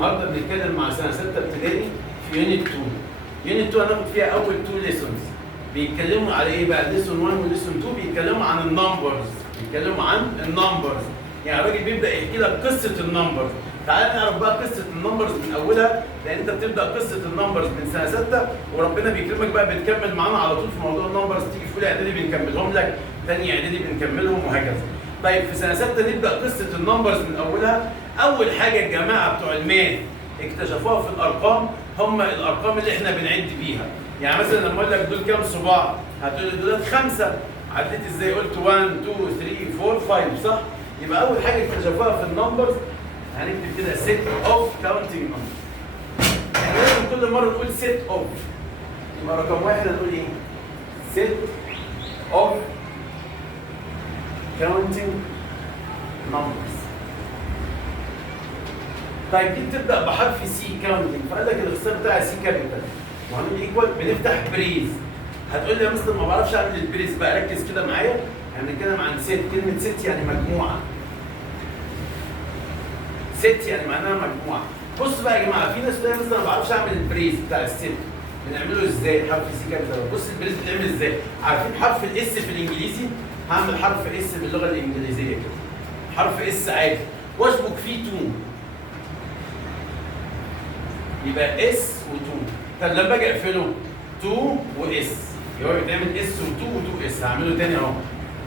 النهارده بنتكلم مع سنه 6 ابتدائي في يونت 2. يونت 2 هناخد فيها اول 2 ليسونز. بيتكلموا على ايه بقى؟ ليسون 1 وليسون 2 بيتكلموا عن النمبرز، يعني الراجل بيبدا يحكي لك قصه النمبرز. تعال نعرف بقى قصه النمبرز من اولها، لان انت بتبدا قصه النمبرز من سنه 6 وربنا بيكرمك بقى بتكمل معانا على طول في موضوع النمبرز. تيجي في اولى اعدادي بنكملهم لك، ثانيه اعدادي بنكملهم وهكذا. طيب في سنه 6 نبدا قصه النمبرز من اولها. اول حاجه الجماعه بتوع الماث اكتشفوها في الارقام هم الارقام اللي احنا بنعد بيها. يعني مثلا لما اقول لك دول كام صباع؟ هتقول لي دول 5. عديت ازاي؟ قلت 1 2 3 4 5 صح؟ يبقى اول حاجه اكتشفوها في النمبرز هنكتب كده set of counting numbers. يعني لازم كل مره نقول set of. يبقى رقم واحد هنقول ايه؟ set of counting numbers. طيب دي بتبدا بحرف سي counting، فقال لك الاختصار بتاع سي كابيتال وهنقول ايكوال بنفتح بريز. هتقول لي يا مستر ما بعرفش اعمل البريز بقى، ركز كده معايا. هنتكلم عن ست. كلمه ست يعني مجموعه. ست يعني معناها مجموعه. بص بقى يا جماعه، في ناس بتقول مثلا ما بعرفش اعمل البريز بتاع الست. بنعمله ازاي؟ حرف سي كابيتال. بص البريز بتعمل ازاي؟ عارفين حرف الاس في الانجليزي؟ هعمل حرف اس باللغه الانجليزيه كده. حرف اس عادي واشبك فيه 2. يبقى اس و2. طب لما اجي اقفله 2 واس، يبقى بتعمل اس و2 و2 اس. هعمله تاني اهو.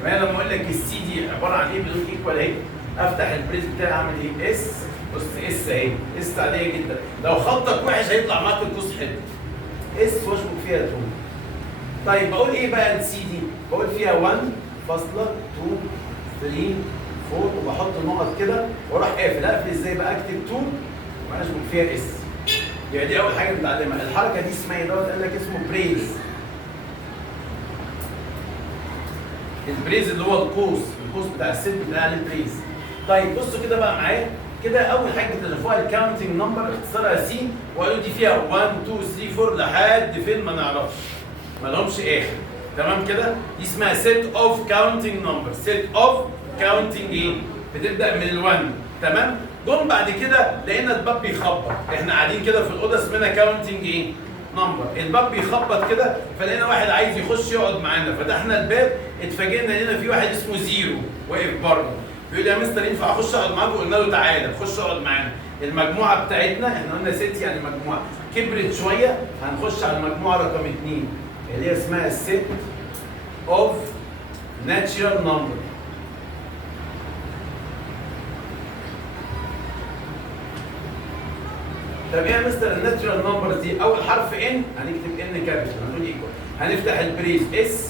يبقى لما اقول لك السي دي عباره عن ايه بدون ايكوال اهي، افتح البريز بتاعي اعمل ايه؟ اس. بص اس اهي، اس عاديه جدا. لو خطك وحش هيطلع معاك القوس حلو. اس واشبك فيها 2. طيب بقول ايه بقى السي دي؟ بقول فيها 1 فاصلة 2 3 4 وبحط نقط كده واروح قافل. اقفل ازاي بقى؟ اكتب 2 واشبك فيها اس. يعني دي اول حاجه بنتعلمها. الحركه دي اسمها ايه؟ دوت قال لك اسمه بريز. البريز اللي هو القوس بتاع الست بنقول عليه بريز. طيب بصوا كده بقى معايا كده. اول حاجه اكتشفوها الكاونتنج نمبر، اختصارها سي، وقالوا دي فيها 1 2 3 4 لحد فين ما نعرفش، ما لهمش اخر. تمام كده؟ دي اسمها سيت اوف كاونتنج نمبر. سيت اوف كاونتنج ايه؟ بتبدا من ال1. تمام؟ جم بعد كده لقينا الباب بيخبط. احنا قاعدين كده في الاوضه اسمنا كاونتنج ايه؟ نمبر. الباب بيخبط كده، فلقينا واحد عايز يخش يقعد معانا. فتحنا الباب اتفاجئنا لقينا في واحد اسمه زيرو واقف بره. بيقول لي يا مستر ينفع اخش اقعد معاك؟ قلنا له تعالى خش اقعد معانا. المجموعه بتاعتنا احنا قلنا ست يعني مجموعه كبرت شويه، هنخش على المجموعه رقم 2 اللي هي اسمها الست اوف ناتشرال نمبر. طب ايه يا مستر الناتشرال نمبرز دي؟ اول حرف ان هنكتب ان كابيتال، هنقول ايكوال، هنفتح البريز اس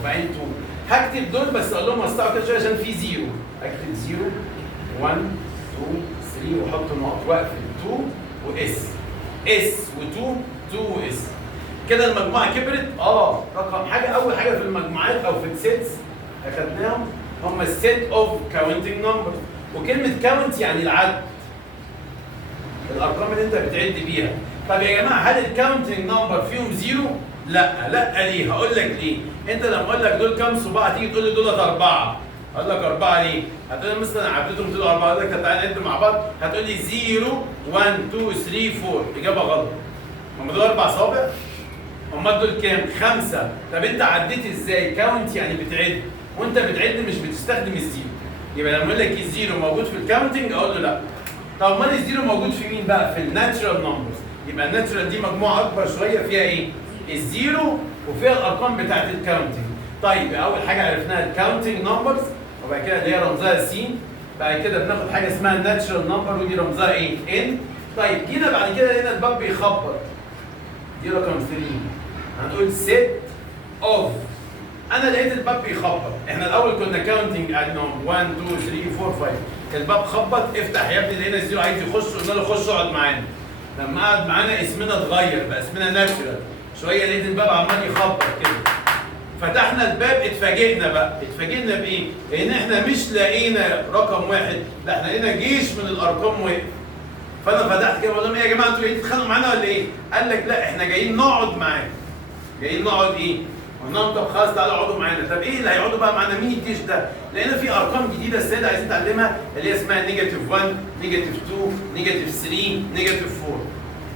وبعدين 2. هكتب دول بس اقول لهم وسعوا كده شويه عشان في زيرو. اكتب 0 1 2 3 واحط نقط واقفل 2 واس. اس و2 2 واس. كده المجموعه كبرت. رقم حاجه اول حاجه في المجموعات او في السيتس اخدناهم هم السيت اوف كاونتنج نمبرز. وكلمه كاونت يعني العد، الارقام اللي انت بتعد بيها. طب يا جماعه هل الكاونتنج نمبر فيهم زيرو؟ لا ليه؟ هقول لك ليه. انت لما اقول لك دول كام صباع تيجي تقول لي دولت 4. اقول لك 4 ليه؟ هتقول لي مثلا عديتهم دول 4. اقول لك طب تعالى نعد مع بعض. هتقول لي 0 1 2 3 4. اجابه غلط. هم دول 4 صوابع؟ امال دول كام؟ 5. طب انت عديت ازاي؟ كاونت يعني بتعد، وانت بتعد مش بتستخدم الزيرو. يبقى لما اقول لك الزيرو موجود في الكاونتنج اقول له لا. طب امال الزيرو موجود في مين بقى؟ في الناتشرال نمبرز. يبقى الناتشرال دي مجموعه اكبر شويه فيها ايه؟ الزيرو وفيها الارقام بتاعت الكاونتنج. طيب اول حاجه عرفناها الكاونتنج نمبرز، وبعد كده اللي هي رمزها س. بعد كده بناخد حاجه اسمها الناتشرال نمبر ودي رمزها ايه؟ ان. طيب جينا بعد كده لقينا الباب بيخبط. دي رقم 3. هنقول سيت اوف. انا لقيت الباب بيخبط. احنا الاول كنا كاونتنج قاعدين 1 2 3 4 5. الباب خبط، افتح يا ابني. لقينا الزيرو عايز يخش، قلنا له خش اقعد معانا. لما قعد معانا اسمنا اتغير بقى اسمنا ناتشرال. شويه لقيت الباب عمال يخبط كده. فتحنا الباب اتفاجئنا بايه؟ لان احنا مش لقينا رقم واحد، لا احنا لقينا جيش من الارقام واقف. فانا فتحت كده بقول لهم ايه يا جماعه انتوا جايين تتخانقوا معانا ولا ايه؟ قال لك لا احنا جايين نقعد معاك. جايين نقعد ايه؟ قلنا طب خلاص تعالوا اقعدوا معانا. طب ايه اللي هيقعدوا بقى معانا؟ مين الجيش ده؟ لقينا في ارقام جديده السيده عايزين نتعلمها اللي هي اسمها نيجاتيف 1 نيجاتيف 2 نيجاتيف 3 نيجاتيف 4.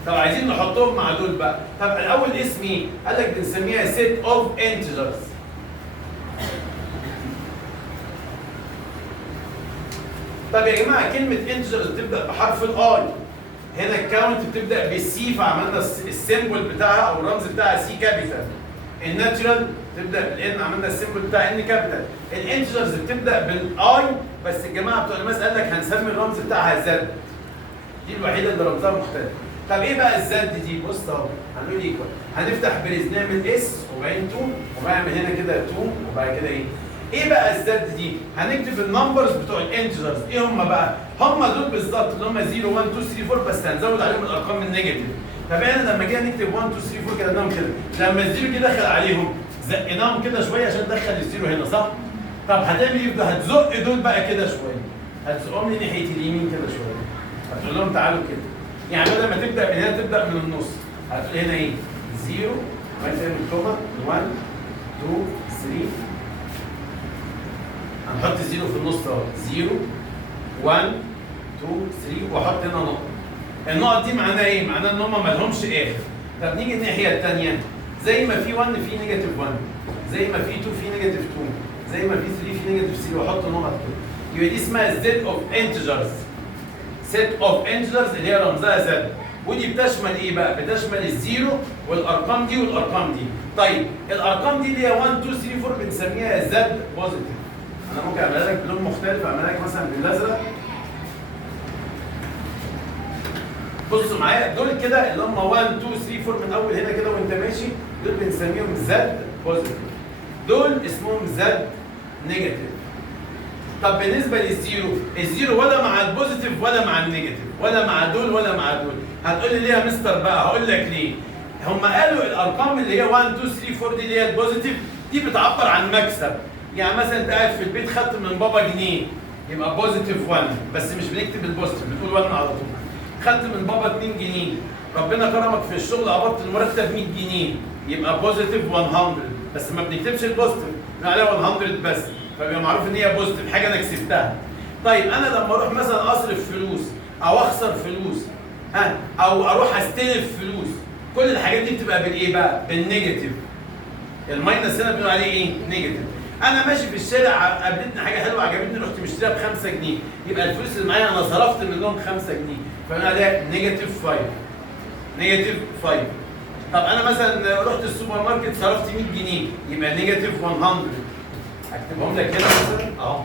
طب عايزين نحطهم مع دول بقى. طب الاول اسم ايه؟ قال لك بنسميها سيت اوف انتجرز. طب يا جماعه كلمه انتجرز بتبدا بحرف الاي. هنا الكاونت بتبدا بالسي فعملنا السيمبل بتاعها او الرمز بتاعها سي كابيتال. الناتشرال تبدا بالان عملنا السيمبل بتاع ان كابيتال. الانتجرز بتبدا بالاي بس الجماعه بتوع الماس قال لك هنسمي الرمز بتاعها زد. دي الوحيده اللي رمزها مختلف. طب ايه بقى الزد دي؟ بص اهو هنقول ايكوال، هنفتح بريز نعمل اس وبعدين 2 وبعمل هنا كده 2 وبعد كده ايه؟ ايه بقى الزد دي؟ هنكتب النمبرز بتوع الانتجرز، ايه هم بقى؟ هم دول بالظبط اللي هم 0 1 2 3 4 بس هنزود عليهم الارقام النيجاتيف. طب احنا لما جينا نكتب 1 2 3 4 كتبناهم كده، لما الزيرو كده دخل عليهم زقناهم كده شويه عشان ندخل الزيرو هنا صح؟ طب هتعمل ايه؟ هتزق دول بقى كده شويه، هتزقهم لي ناحيه اليمين كده شويه. هتقول لهم تعالوا كده. يعني بدل ما تبدا من هنا تبدا من النص. هتقول هنا ايه؟ 0 وبعدين تعمل كوما 1 2 3. هنحط الزيرو في النص اهو 0 1 2 3 واحط هنا نقطه. النقط دي معناها ايه؟ معناها ان هم ما لهمش اخر. طب نيجي الناحيه الثانيه، زي ما في 1 في نيجاتيف 1، زي ما في 2 في نيجاتيف 2، زي ما في 3 في نيجاتيف 3 واحط نقط كده. يبقى دي اسمها زد اوف انتجرز. سيت اوف انتجرز اللي هي رمزها زد. ودي بتشمل ايه بقى؟ بتشمل الزيرو والارقام دي والارقام دي. طيب الارقام دي اللي هي 1 2 3 4 بنسميها زد بوزيتيف. انا ممكن اعملها لك بلون مختلف، اعملها لك مثلا بالازرق. بصوا معايا دول كده اللي هم 1 2 3 4 من اول هنا كده وانت ماشي، دول بنسميهم زد بوزيتيف. دول اسمهم زد نيجاتيف. طب بالنسبه للزيرو، الزيرو ولا مع البوزيتيف ولا مع النيجاتيف، ولا مع دول ولا مع دول. هتقول لي ليه يا مستر بقى؟ هقول لك ليه. هم قالوا الارقام اللي هي 1 2 3 4 دي اللي هي البوزيتيف دي بتعبر عن مكسب. يعني مثلا انت قاعد في البيت خدت من بابا جنيه يبقى بوزيتيف 1، بس مش بنكتب البوزيتيف بنقول 1 على طول. خدت من بابا 2 جنيه، ربنا كرمك في الشغل قبضت المرتب 100 جنيه يبقى بوزيتيف 100، بس ما بنكتبش البوزيتيف بنقول عليها 100 بس، فبيبقى معروف ان هي بوزيتيف حاجه انا كسبتها. طيب انا لما اروح مثلا اصرف فلوس او اخسر فلوس او اروح استلف فلوس، كل الحاجات دي بتبقى بالايه بقى؟ بالنيجاتيف. الماينس هنا بنقول عليه ايه؟ نيجاتيف. انا ماشي في الشارع قابلتني حاجه حلوه عجبتني رحت مشتريها ب 5 جنيه، يبقى الفلوس اللي معايا انا صرفت منهم 5 جنيه، فبنقول عليها نيجاتيف 5. نيجاتيف 5. طب انا مثلا رحت السوبر ماركت صرفت 100 جنيه يبقى نيجاتيف 100. اكتبهم لك هنا مثلا اهو.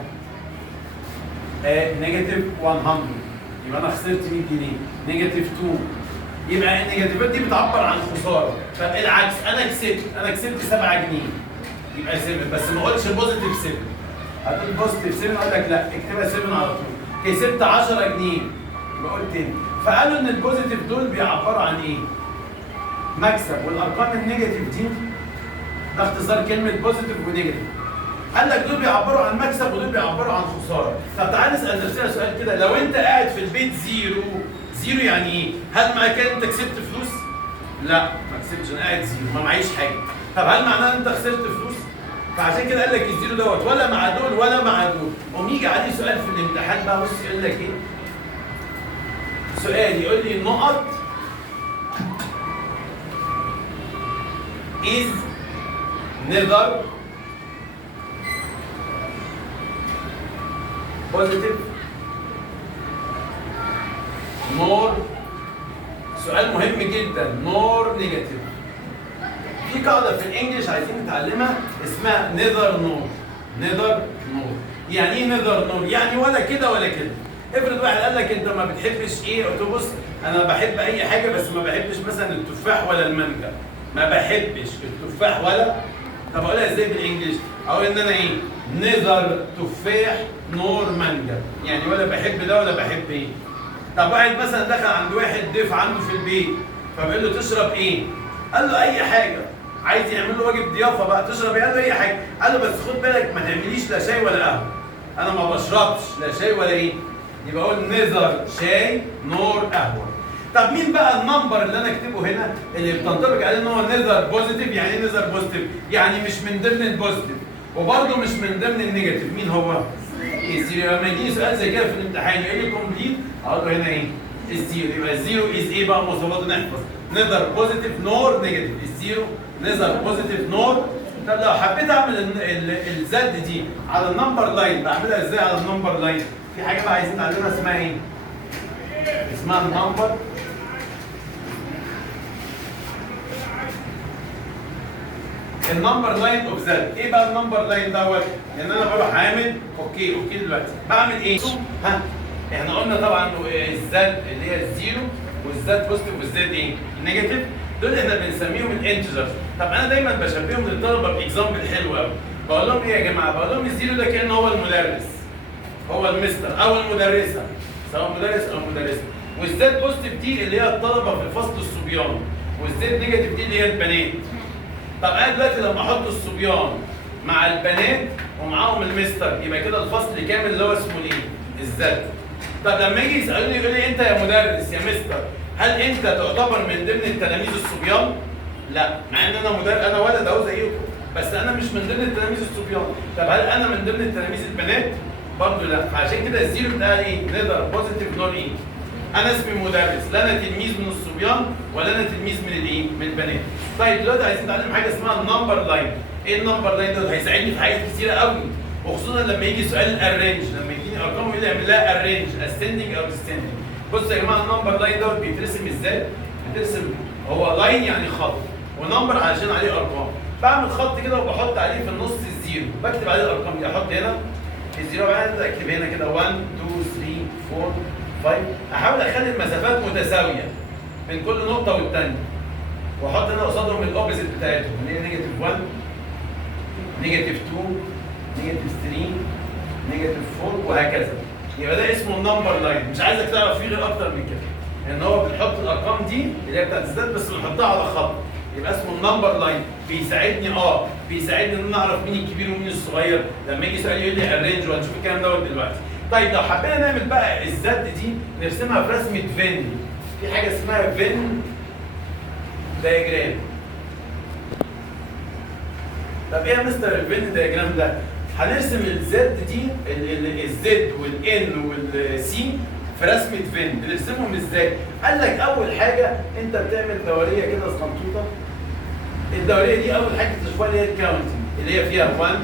نيجاتيف 100 يبقى انا خسرت 100 جنيه. نيجاتيف 2 يبقى النيجاتيفات دي بتعبر عن خساره. طب العكس، انا كسبت 7 جنيه يبقى 7، بس ما اقولش بوزيتيف 7. هتقول بوزيتيف 7 اقول لك لا اكتبها 7 على طول. كسبت 10 جنيه بقول تاني. فقالوا ان البوزيتيف دول بيعبروا عن ايه؟ مكسب. والارقام النيجاتيف دي ده اختصار كلمه بوزيتيف ونيجاتيف. قال لك دول بيعبروا عن مكسب ودول بيعبروا عن خساره. طب تعال نسال نفسنا سؤال كده، لو انت قاعد في البيت زيرو يعني ايه؟ هل معنى كده انت كسبت فلوس؟ لا ما كسبتش، انا قاعد زيرو ما معيش حاجه. طب هل معناه ان انت خسرت فلوس؟ فعشان كده قال لك الزيرو دوت ولا مع دول ولا مع دول. قوم يجي عليه سؤال في الامتحان بقى، بص يقول لك ايه؟ سؤال يقول لي نقط is neither positive nor، سؤال مهم جدا، nor negative. في قاعدة في الانجليش عايزين نتعلمها اسمها neither nor. neither nor يعني ايه neither nor؟ يعني ولا كده ولا كده. افرض واحد قال لك انت ما بتحبش ايه؟ قلت له بص انا بحب اي حاجه بس ما بحبش مثلا التفاح ولا المانجا. ما بحبش التفاح ولا، طب اقولها ازاي بالانجلش؟ اقول ان انا ايه؟ نيذر تفاح نور مانجا، يعني ولا بحب ده ولا بحب ايه. طب واحد مثلا دخل عند واحد ضيف عنده في البيت فبيقول له تشرب ايه؟ قال له اي حاجه، عايز يعمل له واجب ضيافه بقى، تشرب ايه؟ قال له اي حاجه. قال له بس خد بالك ما تعمليش لا شاي ولا قهوه، انا ما بشربش لا شاي ولا ايه. يبقى اقول نيذر شاي نور قهوه. طب مين بقى النمبر اللي انا اكتبه هنا اللي بتنطبق عليه ان هو نيذر بوزيتيف؟ يعني ايه نيذر بوزيتيف؟ يعني مش من ضمن البوزيتيف وبرضه مش من ضمن النيجاتيف. مين هو؟ الزيرو. لما يجي سؤال زي كده في الامتحان يقول لي كومبليت، اقول له هنا ايه؟ الزيرو. يبقى الزيرو از ايه بقى مواصفاته؟ نحفظ نيذر بوزيتيف نور نيجاتيف. الزيرو نيذر بوزيتيف نور. طب لو حبيت اعمل الزد دي على النمبر لاين بعملها ازاي على النمبر لاين؟ في حاجه بقى عايزين نتعلمها اسمها ايه؟ اسمها النمبر النمبر لاين اوف زد. ايه بقى النمبر لاين دوت؟ ان انا بروح عامل اوكي دلوقتي بعمل ايه؟ ها احنا قلنا طبعا الزد اللي هي الزيرو والزد بوزيتيف والزد ايه؟ نيجاتيف. دول احنا بنسميهم الانتجرز. طب انا دايما بشبههم للطلبه باكزامبل حلو قوي. بقول لهم ايه يا جماعه؟ بقول لهم الزيرو ده كانه هو المدرس، هو المستر او المدرسه، سواء مدرس او مدرسه. والزد بوزيتيف دي اللي هي الطلبه في الفصل الصبيان، والزد نيجاتيف دي اللي هي البنات. طب انا دلوقتي لما احط الصبيان مع البنات ومعاهم المستر يبقى كده الفصل كامل اللي هو اسمه ايه؟ الزد. طب لما يجي يسالوني يقول لي انت يا مدرس يا مستر هل انت تعتبر من ضمن التلاميذ الصبيان؟ لا، مع ان انا مدرس، انا ولد اهو زيكم، بس انا مش من ضمن التلاميذ الصبيان. طب هل انا من ضمن التلاميذ البنات؟ برضه لا. فعشان كده الزيرو بتاع ايه؟ نقدر بوزيتيف نور ايه؟ انا اسمي مدرس، لا انا تلميذ من الصبيان ولا انا تلميذ من الايه؟ من البنات. طيب دلوقتي عايزين نتعلم حاجه اسمها النمبر لاين. ايه النمبر لاين ده؟ هيساعدني في حاجات كتيره قوي، وخصوصا لما يجي سؤال الارينج، لما يجيني ارقام يقول لي اعمل لها ارينج اسندنج او ديسندنج. بصوا يا جماعه النمبر لاين دوت بيترسم ازاي؟ بيترسم هو لاين يعني خط، ونمبر علشان عليه ارقام. بعمل خط كده وبحط عليه في النص الزيرو، بكتب عليه الارقام دي، احط هنا الزيرو بعد اكتب هنا كده 1 2 3 4 5. احاول اخلي المسافات متساويه بين كل نقطه والثانيه، واحط هنا قصادهم الاوبزيت بتاعتهم اللي هي نيجاتيف 1 نيجاتيف 2 نيجاتيف 3 نيجاتيف 4 وهكذا. يبقى ده اسمه النمبر لاين. مش عايزك تعرف فيه غير اكتر من كده، ان هو بنحط الارقام دي اللي هي بتاعت الزد بس بنحطها على خط، يبقى اسمه النمبر لاين. بيساعدني بيساعدني ان انا اعرف مين الكبير ومين الصغير. لما يجي سؤال يقول لي الرينج وهنشوف الكلام دوت دلوقتي. طيب لو حبينا نعمل بقى الزد دي نرسمها في رسمه فين. في حاجه اسمها فين دايجرام. طب ايه يا مستر الفين دايجرام ده؟ هنرسم الزد دي الزد والان والسي في رسمه فين. بنرسمهم ازاي؟ قال لك اول حاجه انت بتعمل دوريه كده صغنطوطه. الدوريه دي اول حاجه تشوفها اللي هي الكاونتنج اللي هي فيها 1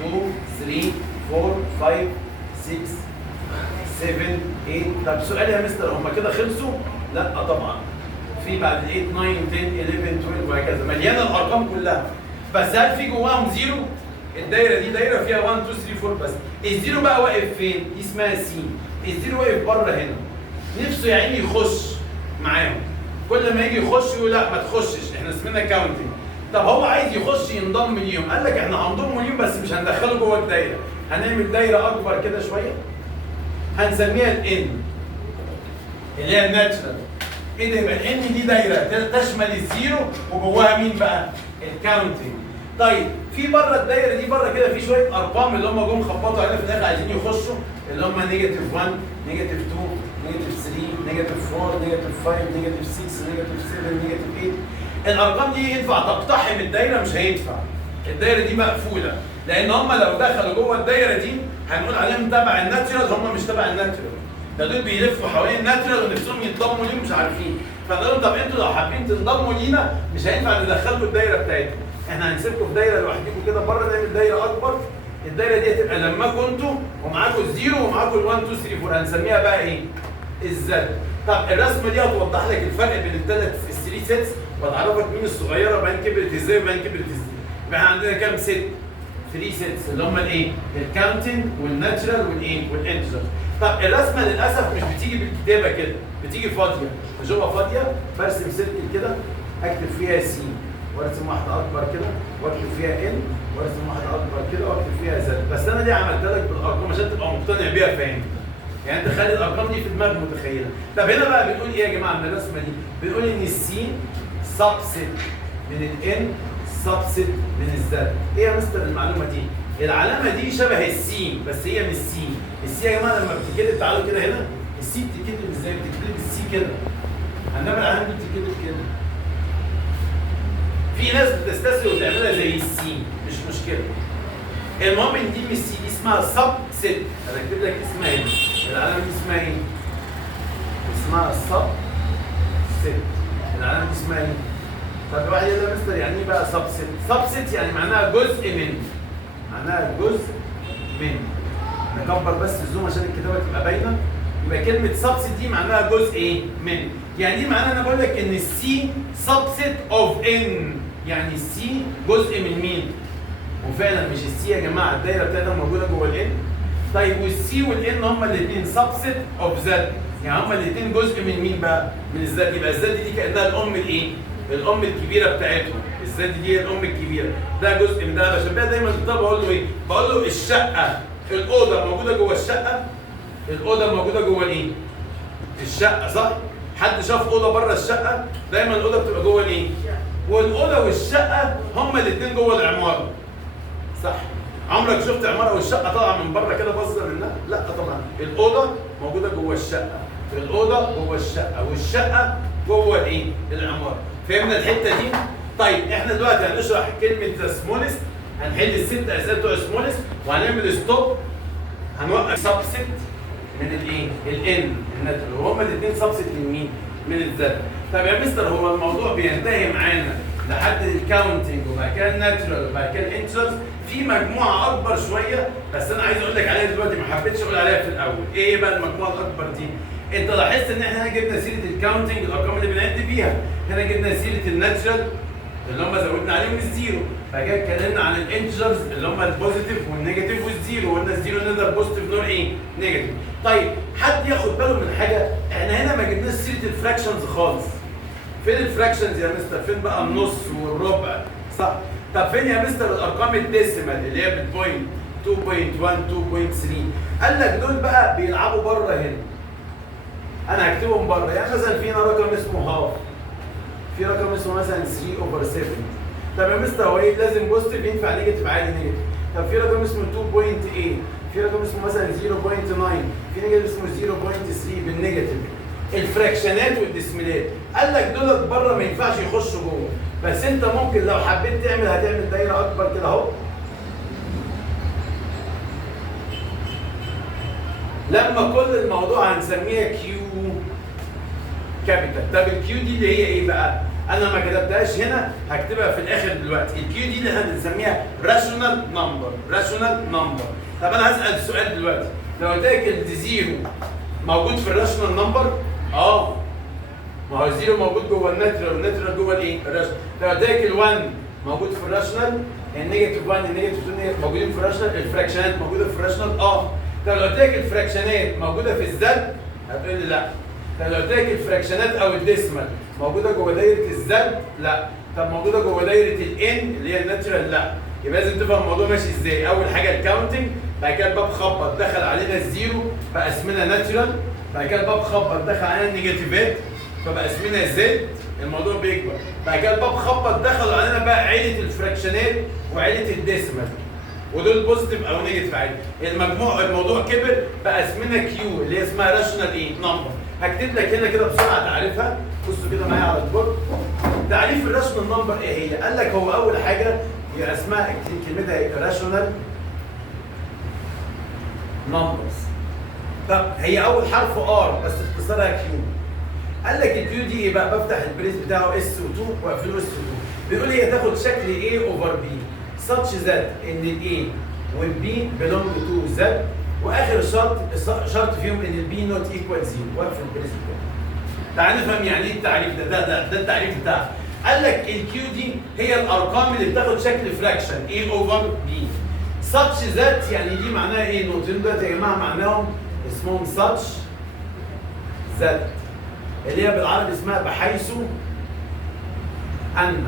2 3 4 5 6 7 8. طب سؤال يا مستر هم كده خلصوا؟ لا طبعا، في بعد 8 9 10 11 12 وهكذا، مليانه الارقام كلها. بس هل في جواهم زيرو؟ الدايره دي دايره فيها 1 2 3 4 بس. الزيرو بقى واقف فين؟ دي اسمها سي. الزيرو واقف بره هنا، نفسه يا عيني يخش معاهم. كل ما يجي يخش يقول لا ما تخشش، احنا اسمنا كاونتنج. طب هو عايز يخش ينضم ليهم، قال لك احنا هنضمه ليهم بس مش هندخله جوه الدايره، هنعمل دايره اكبر كده شويه هنسميها الان اللي هي الناتشرال. ايه ده؟ يبقى الان دي دايره تشمل الزيرو وجواها مين بقى؟ الكاونتنج. طيب في بره الدايره دي بره كده في شويه ارقام اللي هم جم خبطوا عليها في الاخر عايزين يخشوا، اللي هم نيجاتيف 1 نيجاتيف 2 نيجاتيف 3 نيجاتيف 4 نيجاتيف 5 نيجاتيف 6 نيجاتيف 7 نيجاتيف 8. الارقام دي ينفع تقتحم الدايره؟ مش هينفع. الدايره دي مقفوله، لان هم لو دخلوا جوه الدايره دي هنقول عليهم تبع الناتشرال، هم مش تبع الناتشرال. ده دول بيلفوا حوالين الناتشرال ونفسهم ينضموا ليهم مش عارفين. فقال لهم طب انتوا لو حابين تنضموا لينا مش هينفع ندخلكم الدايره بتاعتكم، احنا هنسيبكم في دايره لوحدكم كده بره، نعمل دايره اكبر. الدايره دي هتبقى لما كنتوا ومعاكم الزيرو ومعاكم ال 1 2 3 4 هنسميها بقى ايه؟ الزد. طب الرسمه دي هتوضح لك الفرق بين الثلاث الثري سيتس وتعرفك مين الصغيره وبعدين كبرت ازاي وبعدين كبرت ازاي. يبقى احنا عندنا كام ست؟ 3 سيتس اللي هم الايه؟ الكاونتنج والناتشرال والايه؟ والانتجر. طب الرسمه للاسف مش بتيجي بالكتابه كده، بتيجي فاضيه، جوه فاضيه برسم سيركل كده اكتب فيها سي وارسم واحده اكبر كده واكتب فيها ان وارسم واحده اكبر كده واكتب فيها زد. بس انا دي عملتها لك بالارقام عشان تبقى مقتنع بيها فاهم. يعني انت خلي الارقام دي في دماغك متخيله. طب هنا بقى بنقول ايه يا جماعه من الرسمه دي؟ بنقول ان السي سبست من الان سبست من الزد. ايه يا مستر المعلومه دي؟ العلامه دي شبه السي بس هي مش سي. السي يا جماعه لما بتتكتب تعالوا كده هنا، السي بتتكتب ازاي؟ بتتكتب السي كده انما العلامه دي بتتكتب كده. في ناس بتستسهل وتعملها زي السي، مش مشكله. المهم ان دي مش سي، دي اسمها سب ست. انا اكتب لك اسمها ايه؟ العلامه دي اسمها ايه؟ اسمها سب ست. العلامه دي اسمها ايه؟ طب واحد يقول لي مستر يعني ايه بقى سب ست؟ سب ست يعني معناها جزء من. معناها جزء من. نكبر بس الزوم عشان الكتابه تبقى باينه. يبقى كلمه سب ست دي معناها جزء ايه؟ من. يعني دي معناها انا بقول لك ان السي سب ست اوف ان. يعني السي جزء من مين؟ وفعلا مش السي يا جماعه الدايره بتاعتها موجوده جوه الان. طيب والسي والان هما الاثنين سبست اوف زد، يعني هما الاثنين جزء من مين بقى؟ من الزد. يبقى الزد دي كانها الام الايه؟ الام الكبيره بتاعتهم. الزد دي الام الكبيره، ده جزء من ده. بشبهها دايما بالطب بقول له ايه؟ بقول له الشقه، الاوضه موجوده جوه الشقه. الاوضه موجوده جوه الايه؟ الشقه، صح؟ حد شاف اوضه بره الشقه؟ دايما الاوضه بتبقى جوه الايه؟ والاوضه والشقه هما الاثنين جوه العماره. صح؟ عمرك شفت عماره والشقه طالعه من بره كده باصه منها؟ لا طبعا. الاوضه موجوده جوه الشقه، الاوضه جوه الشقه، والشقه جوه الايه؟ العماره. فهمنا الحته دي؟ طيب احنا دلوقتي هنشرح كلمه سمولست، هنحل الست اسئله بتوع سمولست وهنعمل ستوب. هنوقف سبست من الايه؟ الان الناترال، وهما الاثنين سبست من مين؟ من الزد. طب يا مستر هو الموضوع بينتهي معانا لحد الكاونتنج وبعد كده الناتشرال وبعد كده الانتشرز؟ في مجموعه اكبر شويه بس انا عايز اقول لك عليها دلوقتي، ما حبيتش اقول عليها في الاول. ايه بقى المجموعه الاكبر دي؟ انت لاحظت ان احنا هنا جبنا سيره الكاونتنج الارقام اللي بنعد بيها، هنا جبنا سيره الناتشرال اللي هم زودنا عليهم الزيرو، بعد كده اتكلمنا عن الانتشرز اللي هم البوزيتيف والنيجاتيف والزيرو، وقلنا الزيرو نقدر بوزيتيف نور ايه؟ نيجاتيف. طيب حد ياخد باله من حاجه؟ احنا هنا ما جبناش سيره الفراكشنز خالص. فين الفراكشنز يا مستر؟ فين بقى النص والربع؟ صح؟ طب فين يا مستر الارقام الديسيمال اللي هي بالبوينت 2.1 2.3؟ قال لك دول بقى بيلعبوا بره هنا. انا هكتبهم بره، يعني مثلا في هنا رقم اسمه هاف، في رقم اسمه مثلا 3/7. طب يا مستر هو ايه؟ لازم بوزيتيف؟ ينفع نيجاتيف عادي نيجاتيف. طب في رقم اسمه 2.8، في رقم اسمه مثلا 0.9، في نيجاتيف اسمه 0.3 بالنيجاتيف. الفراكشنات والديسميلات قال لك دول بره ما ينفعش يخشوا جوه، بس انت ممكن لو حبيت تعمل هتعمل دايره اكبر كده اهو. لما كل الموضوع هنسميها كيو كابيتال. طب الكيو دي اللي هي ايه بقى؟ انا ما كتبتهاش هنا، هكتبها في الاخر دلوقتي. الكيو دي اللي هنسميها راشونال نمبر. راشونال نمبر. طب انا هسال سؤال دلوقتي، لو قلت لك الزيرو موجود في الراشونال نمبر؟ ما هو الزيرو موجود جوه الناترال والناترال جوه الايه؟ الراشونال. لو قلت لك ال1 موجود في الراشونال، النيجاتيف 1 النيجاتيف 2 موجودين في الراشونال، الفراكشنات موجوده في الراشونال؟ طب لو قلت لك الفراكشنات موجوده في الزد هتقول لي لا. طب لو قلت لك الفراكشنات او الديسمال موجوده جوه دايره الزد؟ لا. طب موجوده جوه دايره الان اللي هي الناتشرال؟ لا. يبقى لازم تفهم الموضوع ماشي ازاي. اول حاجه الكاونتنج، بعد كده الباب خبط دخل علينا الزيرو بقى اسمنا ناتشرال، بعد كده الباب خبط دخل علينا النيجاتيفات فبقى اسمنا زد، الموضوع بيكبر. بعد كده الباب خبط دخلوا علينا بقى عيله الفراكشنات وعيله الديسمال، ودول بوزيتيف او نيجاتيف عادي. الموضوع كبر بقى اسمنا كيو اللي هي اسمها راشونال ايه؟ نمبر. هكتب لك هنا كده بسرعه تعريفها، بصوا كده معايا على البورد. تعريف الراشونال نمبر ايه هي؟ قال لك هو اول حاجه هي اسمها كلمتها ايه؟ راشونال نمبرز. طب هي اول حرف ار بس اختصارها كيو. قال لك الكيو دي ايه بقى؟ بفتح البريس بتاعه اس و2 واقفله اس و2. بيقول لي هي تاخد شكل ايه اوفر بي such that ان الاي والبي belong to z، واخر شرط فيهم ان البي نوت ايكوال زيرو. واقف البريس بتاعه. تعال نفهم يعني ايه التعريف ده التعريف بتاعه. قال لك الكيو دي هي الارقام اللي بتاخد شكل فراكشن A اوفر بي such that، يعني دي معناها ايه؟ النقطتين دول يا جماعه معناهم اسمهم such that اللي هي بالعربي اسمها بحيث ان،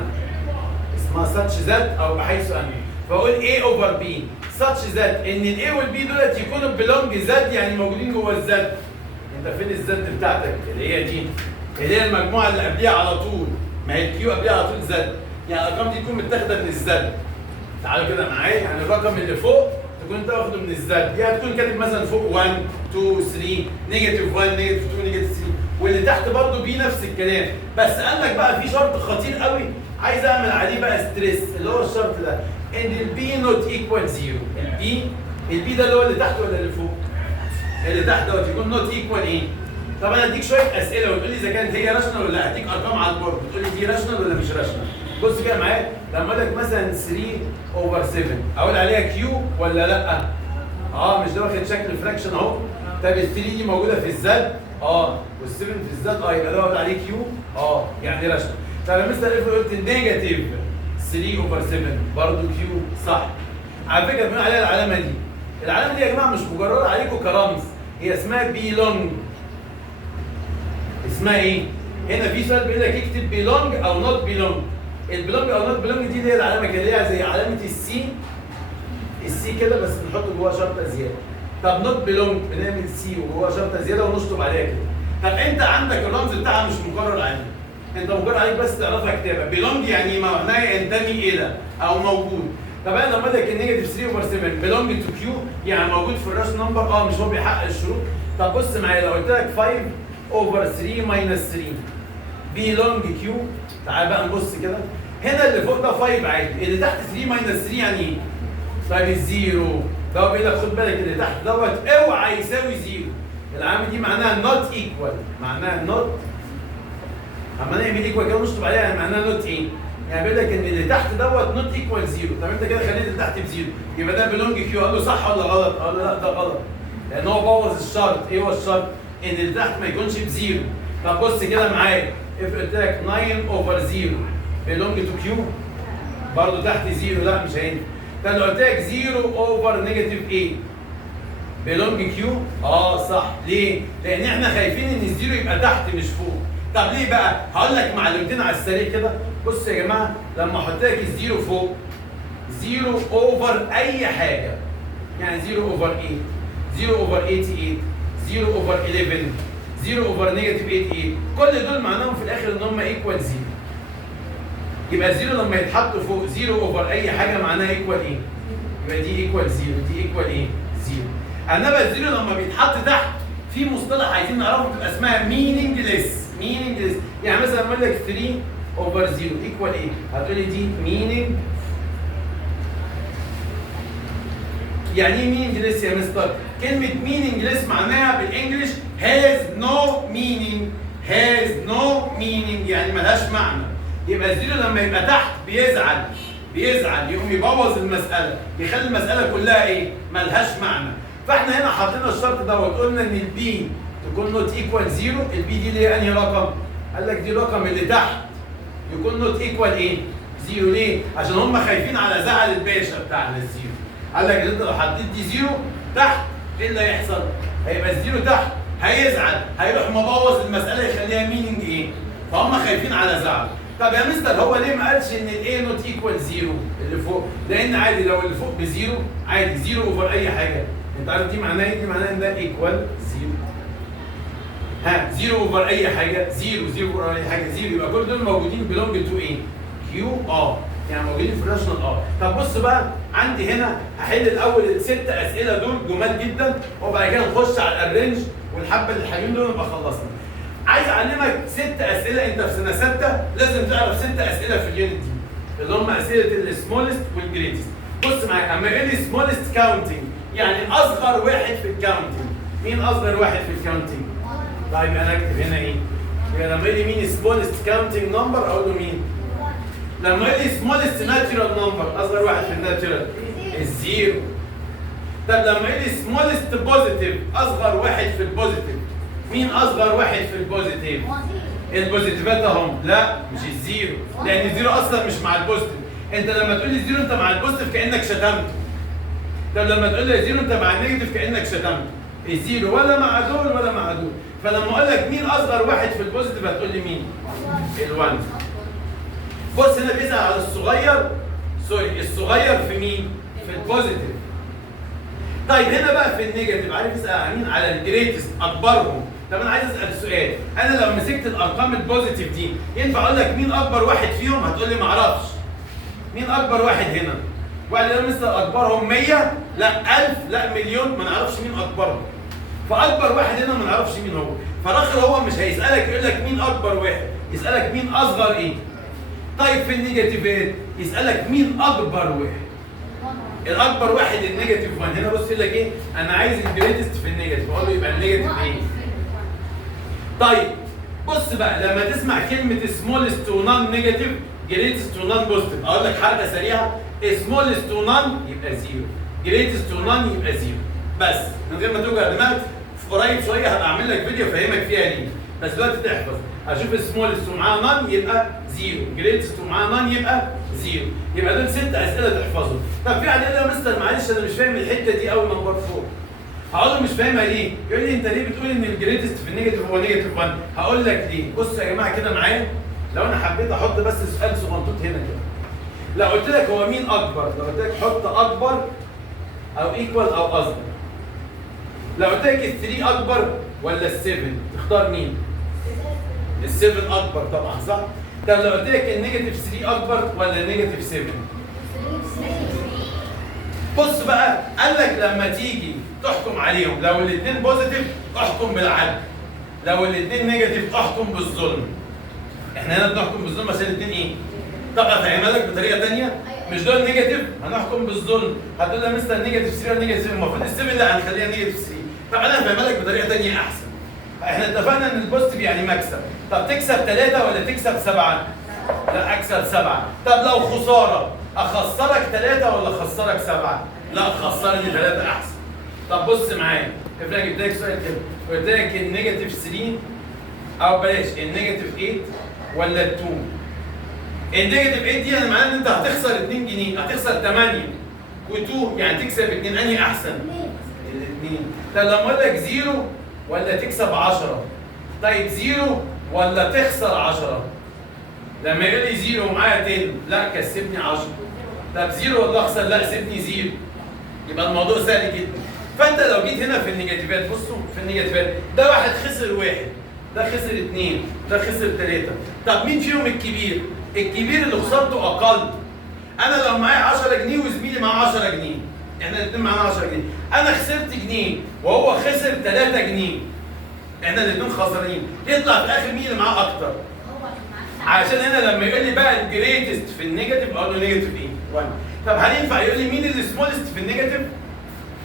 اسمها such that او بحيث ان. فاقول A اوفر B such that ان ال A وال B دولت يكونوا belong Z، يعني موجودين جوه الزد. انت فين الزد بتاعتك؟ اللي هي دي، اللي هي المجموعه اللي قبليها على طول. ما هي الكيو قبليها على طول زد، يعني الارقام دي تكون متاخده من الزد. تعالوا كده معايا، يعني الرقم اللي فوق تكون انت واخده من الزد، دي هتكون كاتب مثلا فوق 1 2 3 نيجاتيف 1 نيجاتيف 2 نيجاتيف 3، واللي تحت برضه بي نفس الكلام، بس قال لك بقى في شرط خطير قوي عايز اعمل عليه بقى ستريس، اللي هو الشرط ده ان البي نوت ايكوال زيرو. البي ده اللي هو اللي تحت ولا اللي فوق؟ اللي تحت دوت يكون نوت ايكوال ايه؟ طب انا اديك شويه اسئله وتقول لي اذا كانت هي راشنال ولا لا، هديك ارقام على البورد تقول لي دي راشنال ولا مش راشنال. بص كده معايا، لما اقول لك مثلا 3 اوفر 7 اقول عليها كيو ولا لا؟ مش ده واخد شكل فراكشن اهو. طب ال 3 دي موجوده في الزد؟ وال7 في الزد يبقى ده واخد عليه كيو؟ يعني راشنال. طب يا مستر افرض قلت نيجاتيف 3 اوفر 7 برضه كيو، صح؟ على فكره بنقول عليها العلامه دي. العلامه دي يا جماعه مش مجرده عليكم كرمز، هي اسمها بيلونج. اسمها ايه؟ هنا في سؤال بيقول لك اكتب بيلونج او نوت بيلونج. البيلونج او نوت بيلونج دي اللي هي العلامه كده، اللي هي زي علامه السي كده بس بنحط جواها شرطه زياده. طب نوت بيلونج بنعمل سي وجواها شرطه زياده ونشطب عليها كده. طب انت عندك الرمز بتاعها مش مكرر عليك، انت مجرد عليك بس تعرفها كتابه. بيلونج يعني معناها ينتمي الى او موجود. طب انا لما اقول لك النيجاتيف 3 اوفر 7 بيلونج تو كيو يعني موجود في الراس نمبر، مش هو بيحقق الشروط. طب بص معايا، لو قلت لك 5 اوفر 3 ماينس 3 بيلونج كيو، تعال بقى نبص كده، هنا اللي فوق ده 5 عادي، اللي تحت 3 ماينس 3 يعني ايه؟ طيب الزيرو ده بيقول لك خد بالك اللي تحت دوت اوعى يساوي زيرو. العلامه دي معناها نوت ايكوال، معناها نوت، اما نعمل ايكوال كده ونشطب عليها يعني معناها نوت ايه؟ يعني بيقول لك ان اللي تحت دوت نوت ايكوال زيرو. طب انت كده خليت اللي تحت بزيرو، يبقى ده بيلونج كيو. قال له صح ولا غلط؟ قال له لا ده غلط، لان هو بوظ الشرط. ايه هو الشرط؟ ان اللي تحت ما يكونش بزيرو. طب بص كده معايا، افرض قلت لك 9 اوفر 0 بيلونج تو كيو، برضه تحت زيرو، لا مش هينفع. طب لو قلت لك 0 اوفر نيجاتيف 8 بيلونج كيو، صح. ليه؟ لان احنا خايفين ان الزيرو يبقى تحت مش فوق. طب ليه بقى؟ هقول لك معلومتين على السريع كده. بص يا جماعه، لما احط لك الزيرو فوق، 0 اوفر اي حاجه، يعني 0 اوفر 8، 0 اوفر 88، 0 اوفر 11، 0 اوفر نيجاتيف 88، كل دول معناهم في الاخر ان هم ايكوال 0. يبقى الزيرو لما يتحط فوق 0 اوفر اي حاجه معناها ايكوال ايه؟ يبقى دي ايكوال 0، دي ايكوال ايه؟ 0. انما الزيرو لما بيتحط تحت في مصطلح عايزين نعرفه بتبقى اسمها مينينجلس. يعني مثلا لما اقول لك 3 اوفر 0 ايكوال ايه؟ هتقول لي دي مينينج. يعني ايه مينينجلس يا مستر؟ كلمة مينينجلس معناها بالانجلش has no meaning، يعني ملهاش معنى. يبقى الزيرو لما يبقى تحت بيزعل يقوم يبوظ المسألة، يخلي المسألة كلها ايه؟ ملهاش معنى. فاحنا هنا حطينا الشرط دوت، قلنا ان البي تكون نوت ايكوال 0. البي دي اللي هي انهي رقم؟ قال لك دي الرقم اللي تحت يكون نوت ايكوال ايه؟ 0. ليه؟ عشان هم خايفين على زعل الباشا بتاعنا الزيرو. قال لك انت لو حطيت دي 0 تحت ايه اللي هيحصل؟ هيبقى الزيرو تحت هيزعل، هيروح مبوظ المسألة يخليها مينينج ايه؟ فهم خايفين على زعل. طب يا مستر هو ليه ما قالش ان الاي نوت ايكوال 0 اللي فوق؟ لان عادي لو اللي فوق بزيرو عادي، 0 اوفر اي حاجه. انت عارف دي معناها ايه؟ دي معناها ان ده ايكوال 0. 0 اوفر اي حاجه، 0 اوفر اي حاجه 0، يبقى كل دول موجودين بيلونج تو ايه؟ كيو يعني موجودين في الراشنال طب بص بقى، عندي هنا هحل الاول ال6 اسئله دول جمال جدا، وبعد كده نخش على الارينج والحبه اللي حلوين دول نبقى خلصنا. عايز اعلمك 6 اسئله، انت في سنه 6 لازم تعرف 6 اسئله في اليونت دي اللي هم اسئله السمولست والجريتست. بص معايا، اما يقول لي سمولست كاونتنج يعني اصغر واحد في الكاونتنج. مين اصغر واحد في الكاونتنج؟ طيب انا اكتب هنا ايه؟ يبقى لما يقول لي مين سمولست كاونتنج نمبر اقول له مين؟ لما يقول لي سمولست ناتشورال نمبر اصغر واحد في الناتشورال الزيرو. طب لما يقول لي سمولست بوزيتيف اصغر واحد في البوزيتيف، مين اصغر واحد في البوزيتيف؟ البوزيتيفات اهم، لا مش الزيرو، لان الزيرو اصلا مش مع البوزيتيف. انت لما تقول لي زيرو انت مع البوزيتيف كانك شتمته. طب لما تقول لي زيرو انت مع النيجاتيف كانك شتمته. الزيرو ولا مع دول ولا مع دول. فلما اقول لك مين اصغر واحد في البوزيتيف هتقول لي مين؟ ال1. بص هنا بيسال على الصغير، الصغير في مين؟ في البوزيتيف. طيب هنا بقى في النيجاتيف عارف يسال على مين؟ على الجريتست، اكبرهم. طب انا عايز اسال سؤال، انا لو مسكت الارقام البوزيتيف دي ينفع اقول لك مين اكبر واحد فيهم؟ هتقول لي ما اعرفش. مين اكبر واحد هنا؟ واحد ده مثلا اكبرهم 100 لا 1000 لا مليون، ما نعرفش مين اكبرهم. فاكبر واحد هنا ما نعرفش مين هو، فالاخر هو مش هيسالك يقول لك مين اكبر واحد، يسالك مين اصغر ايه. طيب في النيجاتيفات يسالك مين اكبر واحد. الاكبر واحد النيجاتيف 1. هنا بص يقول لك ايه؟ انا عايز الجريتست في النيجاتيف، اقول له يبقى النيجاتيف ايه؟ طيب بص بقى لما تسمع كلمه سمولست ونون نيجاتيف جريتست ونون بوزيتيف، اقول لك حركه سريعه، سمولست ونون يبقى زيرو، جريتست ونون يبقى زيرو، بس من غير ما توجع دماغك. قريب شويه هبقى اعمل لك فيديو افهمك فيها ليه، بس دلوقتي تحفظ. هشوف سمولست ومعاه نون يبقى زيرو، جريتست ومعاه نون يبقى زيرو، يبقى دول 6 اسئله تحفظهم. طب في واحد يقول لي يا مستر معلش انا مش فاهم الحته دي قوي نمبر 4. هقول له مش فاهمها ليه؟ يقول لي انت ليه بتقول ان الجريتست في النيجاتيف هو نيجاتيف 1؟ هقول لك ليه. بصوا يا جماعه كده معايا، لو انا حبيت احط بس سؤال صغنطوط هنا كده. لو قلت لك هو مين اكبر؟ لو قلت لك حط اكبر او ايكوال او اصغر. لو قلت لك ال3 اكبر ولا ال7 تختار مين؟ ال7 اكبر طبعا صح؟ طب لو قلت لك النيجاتيف 3 اكبر ولا النيجاتيف 7؟ بص بقى قال لك لما تيجي تحكم عليهم، لو الاثنين بوزيتيف احكم بالعدل، لو الاثنين نيجاتيف احكم بالظلم. احنا هنا بنحكم بالظلم عشان الاثنين ايه؟ طب افهمها لك بطريقه ثانيه، مش دول نيجاتيف هنحكم بالظلم، هتقول لي مثلا نيجاتيف 3 ولا نيجاتيف 7، المفروض ال7 لا هنخليها نيجاتيف 3. طب انا هفهمها لك بطريقه ثانيه احسن. احنا اتفقنا ان البوزيتيف يعني مكسب، طب تكسب 3 ولا تكسب 7؟ لا اكسب 7. طب لو خساره اخسرك 3 ولا اخسرك 7؟ لا خسرني 3 احسن. طب بص معايا، افرض جبت لك سؤال كده قلت لك النيجاتيف 3 او بلاش النيجاتيف 8 ولا ال 2؟ النيجاتيف 8 دي يعني معناها ان انت هتخسر 2 جنيه، هتخسر 8 و2 يعني تكسب 2، انهي احسن؟ الاثنين. طب لما اقول لك 0 ولا تكسب 10؟ طيب 0 ولا تخسر 10؟ لما يقول لي 0 ومعايا 10 لا كسبني 10. طب 0 ولا اخسر؟ لا سيبني 0. يبقى الموضوع سهل جدا. فانت لو جيت هنا في النيجاتيفات، بصوا في النيجاتيفات ده واحد خسر 1، ده خسر 2، ده خسر 3. طب مين فيهم الكبير؟ الكبير اللي خسارته اقل. انا لو معايا 10 جنيه وزميلي معاه 10 جنيه، احنا الاثنين معانا 10 جنيه، انا خسرت جنيه وهو خسر 3 جنيه، احنا الاثنين خسرانين، يطلع في الاخر مين اللي معاه اكتر؟ عشان هنا لما يقول لي بقى الجريتست في النيجاتيف اقول له نيجاتيف ايه؟ 1. طب هل ينفع يقول لي مين السمولست في النيجاتيف؟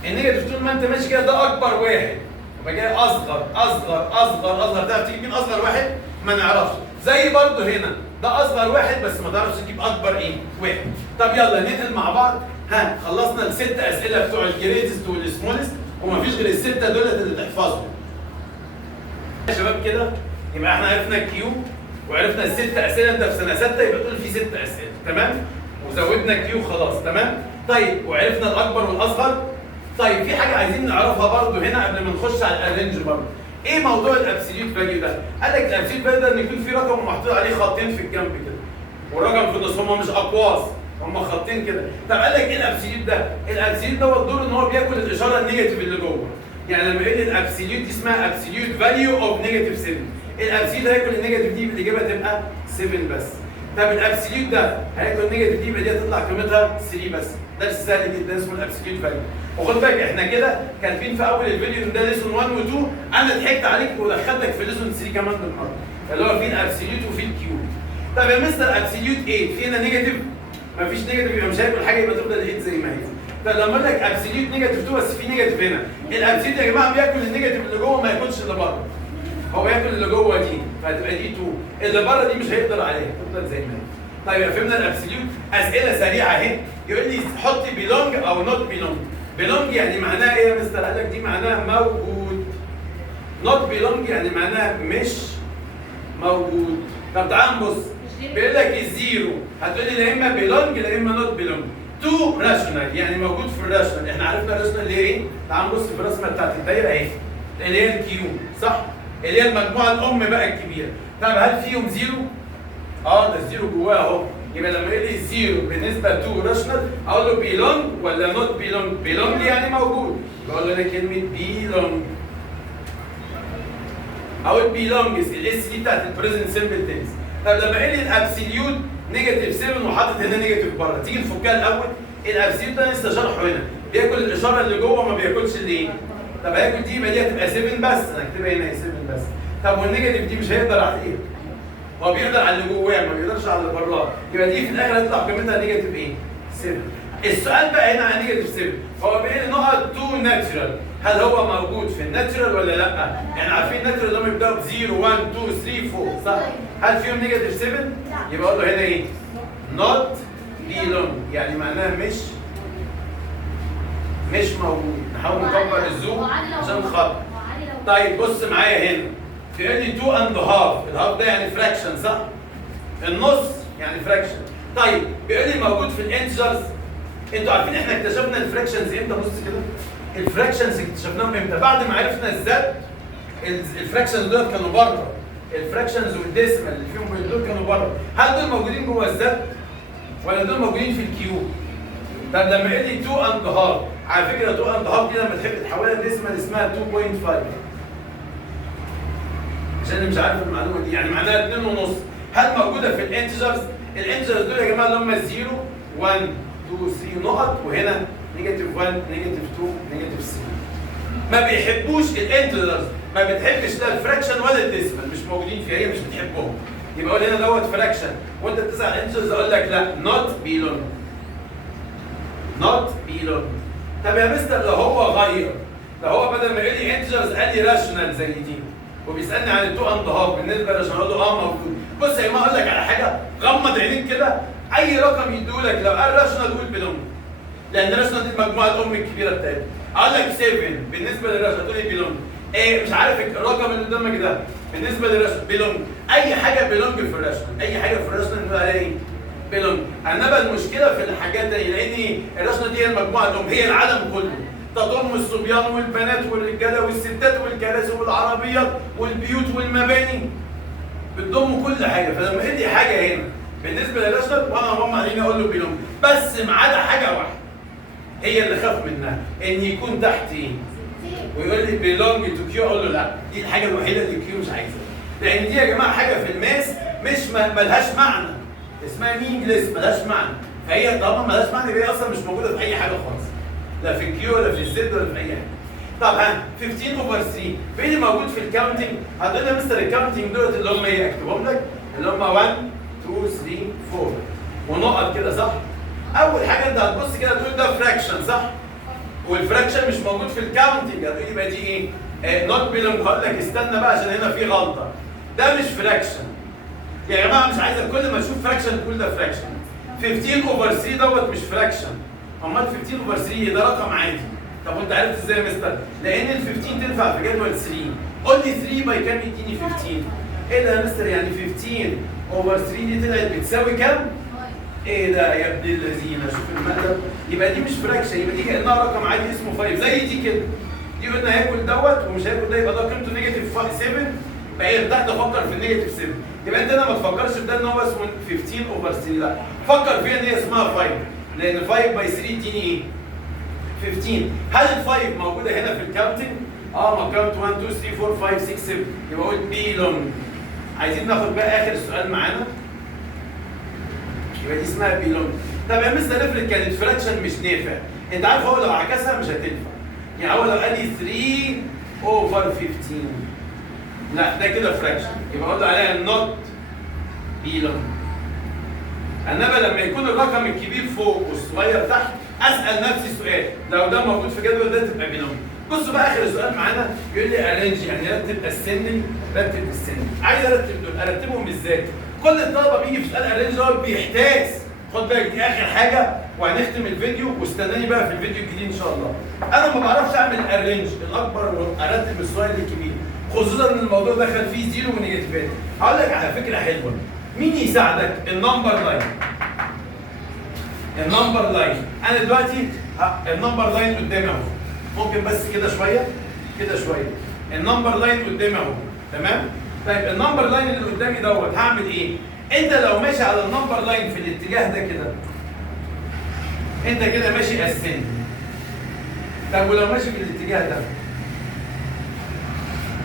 النيجاتيف طول ما انت ماشي كده ده اكبر واحد، يبقى جاي اصغر اصغر اصغر اصغر. تعرف تجيب مين اصغر واحد؟ ما نعرفش. زي برضه هنا ده اصغر واحد بس ما تعرفش تجيب اكبر ايه؟ واحد. طب يلا ننقل مع بعض. ها خلصنا ال6 اسئله بتوع الجريتست والسمولست ومفيش غير ال6 دولت اللي تحفظهم. يا شباب كده يبقى احنا عرفنا الكيو وعرفنا ال6 اسئله. انت في سنه 6 يبقى تقول في 6 اسئله تمام؟ وزودنا كيو خلاص تمام؟ طيب وعرفنا الاكبر والاصغر. طيب في حاجه عايزين نعرفها برضه هنا قبل ما نخش على الارينج برضه. ايه موضوع الابسوليوت فاليو ده؟ قال لك الابسوليوت فاليو ده ان يكون في رقم محطوط عليه خطين في الجنب كده والرقم في النص، هم مش اقواس هم خطين كده. طب قال لك ايه الابسوليوت ده؟ الابسوليوت دوت دوره ان هو بياكل الاشاره النيجاتيف اللي جوه. يعني لما يقول لي الابسوليوت دي اسمها ابسوليوت فاليو اوف نيجاتيف 7، الابسوليوت هياكل النيجاتيف دي الاجابه تبقى 7 بس. طب الابسوليوت ده هياكل النيجاتيف دي يبقى دي هتطلع قيمتها 3 بس. ده سهل جدا اسمه الابسوليوت فاليو. وخد بالك احنا كده كاتبين في اول الفيديو ان ده ليسون 1 و2، انا ضحكت عليك ودخلتك في ليسون 3 كمان بالمره اللي هو فيه الابسوليوت وفيه الكيو. طب يا مستر ابسوليوت 8 في هنا نيجاتيف؟ مفيش نيجاتيف يبقى مش هياكل حاجه يبقى تفضل 8 زي ما هي. طب لما اقول لك ابسوليوت نيجاتيف 2 بس في نيجاتيف هنا، الابسوليوت يا جماعه بياكل النيجاتيف اللي جوه ما ياكلش اللي بره. هو ياكل اللي جوه دي فهتبقى دي 2، اللي بره دي مش هيقدر عليها تفضل زي ما هي. طيب فهمنا الابسوليوت. اسئله سريعه اهي يقول لي حط بيلونج او نوت بيلونج. بيلونج يعني معناها ايه يا مستر؟ قال لك دي معناها موجود. نوت بيلونج يعني معناها مش موجود. طب تعال نبص، بيقول لك الزيرو هتقول لي لا اما بيلونج لا اما نوت بيلونج. تو راشونال يعني موجود في الراشونال، احنا عرفنا الراشونال اللي هي ايه؟ تعال نبص في الرسمه بتاعت الدايره اهي اللي هي الكيو صح؟ اللي هي المجموعه الام بقى الكبيره. طب هل فيهم زيرو؟ ده الزيرو جواه اهو. يبقى لما يقول لي الزيرو بالنسبه تو راشونال اقول له بيلونج ولا نوت بيلونج؟ بيلونج يعني موجود، بقول له انا كلمه بيلونج. اقول بيلونجز الاس دي بتاعت البريزنت سمبل تنس. طب لما يقول لي الابسوليوت نيجاتيف 7 وحاطط هنا نيجاتيف بره، تيجي نفكها الاول. الابسوليوت ده لسه شرحه هنا، بياكل الاشاره اللي جوه ما بياكلش اللي ايه؟ طب هياكل دي يبقى دي هتبقى 7 بس، انا اكتبها هنا 7 بس. طب والنيجاتيف دي مش هيقدر عليه، هو بيقدر على اللي جواه ما بيقدرش على اللي براه، يبقى دي في الاخر هتطلع قيمتها نيجاتيف ايه؟ 7. السؤال بقى هنا عن نيجاتيف 7 هو بيقول لي نقط 2 ناتشرال، هل هو موجود في الناتشرال ولا لا؟ يعني عارفين الناتشرال ده بيبداوا ب 0 1 2 3 4 صح؟ هل فيهم نيجاتيف 7؟ يبقى اقول له هنا ايه؟ not belong، يعني معناها مش موجود. نحاول نكبر الزوم عشان خاطر. طيب بص معايا هنا بيقول لي 2 and half، الهاف ده يعني فراكشن صح؟ النص يعني فراكشن. طيب بيقول لي موجود في الانتجرز. انتوا عارفين احنا اكتشفنا الفراكشنز امتى؟ بص كده الفراكشنز اكتشفناهم امتى؟ بعد ما عرفنا الذات الفراكشنز دول كانوا بره، الفراكشنز والديسمال اللي فيهم دول كانوا بره. هل دول موجودين جوه الذات ولا دول موجودين في الكيو؟ طب لما يقول لي 2 and half، على فكره 2 and half دي لما تحب تحولها ديسمال اسمها 2.5، عشان اللي مش عارف المعلومه دي يعني معناها 2 ونص. هل موجوده في الانتجرز؟ الانتجرز دول يا جماعه اللي هم 0 1 2 3 نقط، وهنا نيجاتيف 1 نيجاتيف 2 نيجاتيف 3. ما بيحبوش الانتجرز، ما بتحبش لا الفراكشن ولا الديسمال، مش موجودين فيها، هي مش بتحبهم. يبقى اقول هنا دوت فراكشن وانت بتسال انتجرز اقول لك لا not belong. not belong. طب يا مستر لو هو غير، لو هو بدل ما يقول لي انتجرز قال لي راشونال زي دي وبيسالني عن التو اند هاف بالنسبه لراشونال اقول له موجود. بص يا جماعه اقول لك على حاجه، غمض عينيك كده، اي رقم يديهولك لو قال راشونال قول بيلونج، لان راشونال دي المجموعه الام الكبيره بتاعتي. اقول لك 7 بالنسبه للراشونال تقول لي بيلونج. ايه مش عارف الرقم اللي قدامك ده بالنسبه للراشونال بيلونج، اي حاجه بيلونج في الراشونال، اي حاجه في الراشونال نقول عليها ايه؟ بيلونج. انما المشكله في الحاجات دي لان الراشونال دي هي المجموعه الام، هي العالم كله، تضم الصبيان والبنات والرجاله والستات والكراسي والعربيات والبيوت والمباني، بتضم كل حاجه. فلما ادي حاجه هنا بالنسبه للراشونال وانا هم علينا اقول له بيلونج، بس ما عدا حاجه واحده هي اللي خاف منها، ان يكون تحت ايه؟ ويقول لي بيلونج تو كيو، اقول له لا، دي الحاجه الوحيده اللي كيو مش عايزها، لان دي يا جماعه حاجه في الماس مش ملهاش معنى، اسمها مينجلس ملهاش معنى، فهي طالما ملهاش معنى يبقى هي اصلا مش موجوده في اي حاجه خالص، لا في الكيو ولا في الزد ولا في اي حاجه. طب ها 15 اوفر 3 فين موجود في الكاونتنج؟ هتقول لي يا مستر الكاونتنج دولت اللي هم ايه؟ اكتبهم لك اللي هم 1 2 3 4 ونقط كده صح؟ اول حاجه انت هتبص كده تقول ده فراكشن صح؟ والفراكشن مش موجود في الكاونتنج، هتقول لي يبقى دي ايه؟ نوت بيلونج. هقول لك استنى بقى عشان هنا في غلطه، ده مش فراكشن يا جماعه، مش عايزك كل ما تشوف فراكشن تقول ده فراكشن. 15 اوفر 3 دوت مش فراكشن، امال 15 اوفر 3 ده رقم عادي. طب وانت عرفت ازاي يا مستر؟ لان ال 15 تنفع في جدول 3، قول لي 3 باي كام يديني 15؟ ايه ده يا مستر يعني 15 اوفر 3 دي طلعت بتساوي كام؟ ايه ده يا ابن الذين، شوف المقلب، يبقى دي مش فراكشن، يبقى دي كانها رقم عادي اسمه 5 زي دي كده. دي قلنا هياكل دوت ومش هياكل ده، يبقى ده قيمته نيجاتيف 7، بقى بدات افكر في النيجاتيف 7. يبقى انت هنا ما تفكرش في ده ان هو اسمه 15 اوفر 3، لا فكر فيها ان هي اسمها 5، لان 5 باي 3 اديني ايه؟ 15. هل ال 5 موجوده هنا في الكاونتنج؟ ما كاونت 1 2 3 4 5 6 7، يبقى اقول بيلونج. عايزين ناخد بقى اخر سؤال معانا، يبقى دي اسمها بيلونج. طب يا مستر افرض كانت فراكشن مش نافع، انت عارف هو لو عكسها مش هتنفع، يعني هو لو قال لي 3 اوفر 15 لا ده كده فراكشن، يبقى اقول عليها نوت بيلونج. انما لما يكون الرقم الكبير فوق والصغير تحت اسال نفسي سؤال، لو ده موجود في جدول ده تبقى بيلونج. بصوا بقى اخر سؤال معانا يقول لي ارينج، يعني رتب السندنج، رتب السندنج. عايز ارتب دول، ارتبهم ازاي؟ كل الطلبه بيجي في سؤال ارينج دوت بيحتاس، خد بالك دي اخر حاجه وهنختم الفيديو، واستناني بقى في الفيديو الجديد ان شاء الله. انا ما بعرفش اعمل ارينج الاكبر وارتب الصغير الكبير، خصوصا ان الموضوع دخل فيه زيرو ونيجاتيفات. هقول لك على فكره حلوه، مين يساعدك؟ النمبر لاين. النمبر لاين، انا دلوقتي النمبر لاين قدامي اهو، ممكن بس كده شويه كده شويه، النمبر لاين قدامي اهو، تمام؟ طيب النمبر لاين اللي قدامي دوت هعمل ايه؟ انت لو ماشي على النمبر لاين في الاتجاه ده كده، انت كده ماشي اسند. طب ولو ماشي في الاتجاه ده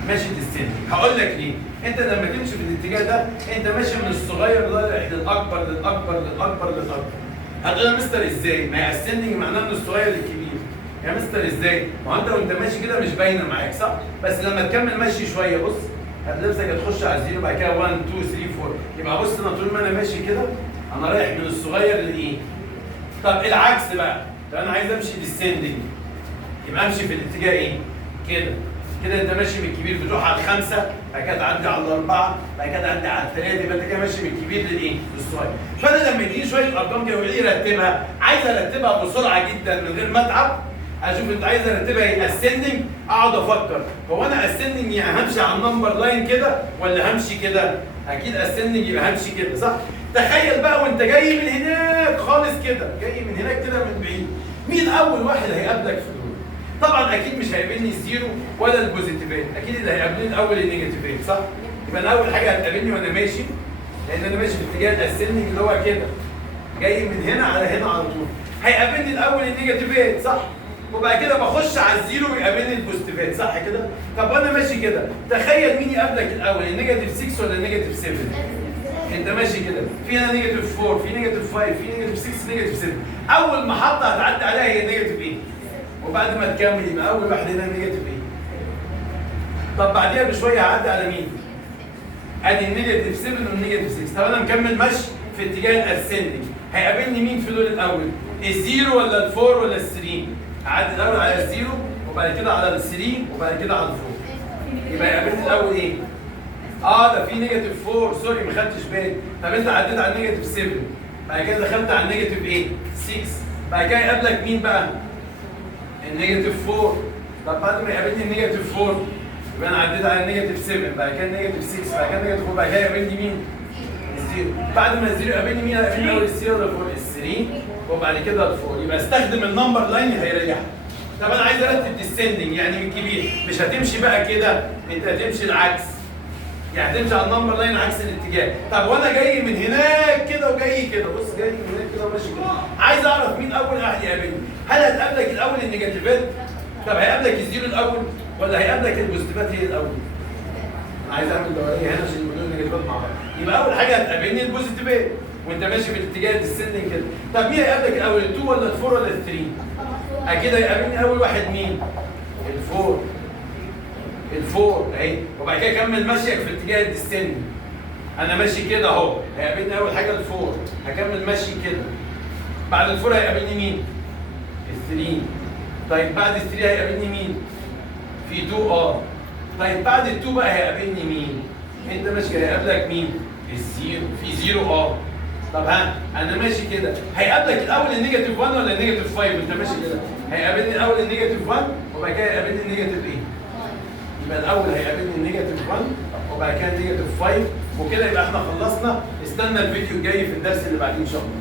ماشي تستند. هقول لك ليه؟ انت لما تمشي في الاتجاه ده انت ماشي من الصغير للاكبر للاكبر للاكبر للاكبر. هتقول يا مستر ازاي؟ ما هي اسندنج معناه من الصغير للكبير. يا مستر ازاي؟ ما هو انت وانت ماشي كده مش باينه معاك صح؟ بس لما تكمل ماشي شويه بص هتلاقي هتخش على الزيرو بعد كده 1 2 3 4 يبقى بص انا طول ما انا ماشي كده انا رايح من الصغير للايه؟ طب العكس بقى لو انا عايز امشي ديسندنج يبقى امشي في الاتجاه ايه؟ كده كده انت ماشي من الكبير بتروح على الخمسه بعد كده تعدي على الاربعه بعد كده تعدي على الثلاثه يبقى انت كده ماشي من الكبير للايه؟ للصغير. فانا لما يجيني شويه ارقام كده ويقول لي رتبها عايز ارتبها بسرعه جدا من غير ما اتعب اشوف انت عايز ارتبها ايه؟ اسندنج اقعد افكر هو انا اسندنج يعني همشي على النمبر لاين كده ولا همشي كده؟ اكيد اسندنج يبقى همشي كده صح؟ تخيل بقى وانت جاي من هناك خالص كده جاي من هناك كده من بعيد مين اول واحد هيقابلك في دول؟ طبعا اكيد مش هيقابلني الزيرو ولا البوزيتيفات اكيد اللي هيقابلني الاول النيجاتيفات صح؟ يبقى انا اول حاجه هتقابلني وانا ماشي لان انا ماشي في اتجاه الاسندنج اللي هو كده جاي من هنا على هنا على طول هيقابلني الاول النيجاتيفات صح؟ وبعد كده بخش على الزيرو ويقابلني البوزيتيفات صح كده؟ طب وانا ماشي كده تخيل مين يقابلك الاول النيجاتيف 6 ولا النيجاتيف 7؟ انت ماشي كده في هنا نيجاتيف 4 في نيجاتيف 5 في نيجاتيف 6 نيجاتيف 7 اول محطه هتعدي عليها هي نيجاتيف ايه؟ وبعد ما تكمل يبقى اول واحد هنا نيجاتيف ايه؟ طب بعديها بشويه هعدي على مين؟ ادي النيجاتيف 7 والنيجاتيف 6 طب انا مكمل ماشي في اتجاه الاسندنج هيقابلني مين في دول الاول؟ الزيرو ولا الفور ولا الثري؟ هعدي الاول على الزيرو وبعد كده على الثري وبعد كده على الفور يبقى هيقابلني الاول ايه؟ ده في نيجاتيف 4 سوري ما خدتش بالي طب انت عديت على النيجاتيف 7 بعد كده دخلت على النيجاتيف ايه؟ 6 بعد كده يقابلك مين بقى؟ النيجاتيف 4 طب بعد ما يقابلني النيجاتيف 4 يبقى انا عديت على النيجاتيف 7 بعد كده النيجاتيف 6 بعد كده النيجاتيف 4 بعد كده يقابلني مين؟ الزيرو بعد ما الزيرو يقابلني مين؟ هيقابلني اول الزيرو ولا الفور؟ الثري وبعد كده الفور يبقى استخدم النمبر لاين هيريحك. طب انا عايز ارتب ديسندنج يعني من كبير مش هتمشي بقى كده انت هتمشي العكس يعني تمشي على النمبر لاين عكس الاتجاه. طب وانا جاي من هناك كده وجاي كده بص جاي من هناك كده وماشي كده عايز اعرف مين اول واحد يقابلني هل هتقابلك الاول النيجاتيفات؟ طب هيقابلك الزيرو الاول ولا هيقابلك البوزيتيفات هي الاول؟ انا عايز اعمل دوريه هنا عشان يقولوا النيجاتيفات مع بعض يبقى اول حاجه هتقابلني البوزيتيفات وانت ماشي في الاتجاه الديسندنج كده. طب مين هيقابلك الاول ال2 ولا ال4 ولا ال3؟ اكيد هيقابلني اول واحد مين؟ الفور اهي وبعد كده كمل ماشيك في اتجاه الديسندنج انا ماشي كده اهو هيقابلني اول حاجه الفور هكمل ماشي كده بعد الفور هيقابلني مين؟ الثري طيب بعد الثري هيقابلني مين؟ في 2 طيب بعد ال2 بقى هيقابلني مين؟ انت ماشي هيقابلك مين؟ الزيرو في زيرو طب انا ماشي كده هيقابلك الاول النيجاتيف 1 ولا النيجاتيف 5 انت ماشي كده هيقابلني الاول النيجاتيف 1 وبعد كده هيقابلني النيجاتيف ايه؟ يبقى الاول هيقابلني النيجاتيف 1 وبعد كده النيجاتيف 5 وكده يبقى احنا خلصنا. استنى الفيديو الجاي في الدرس اللي بعديه ان شاء الله.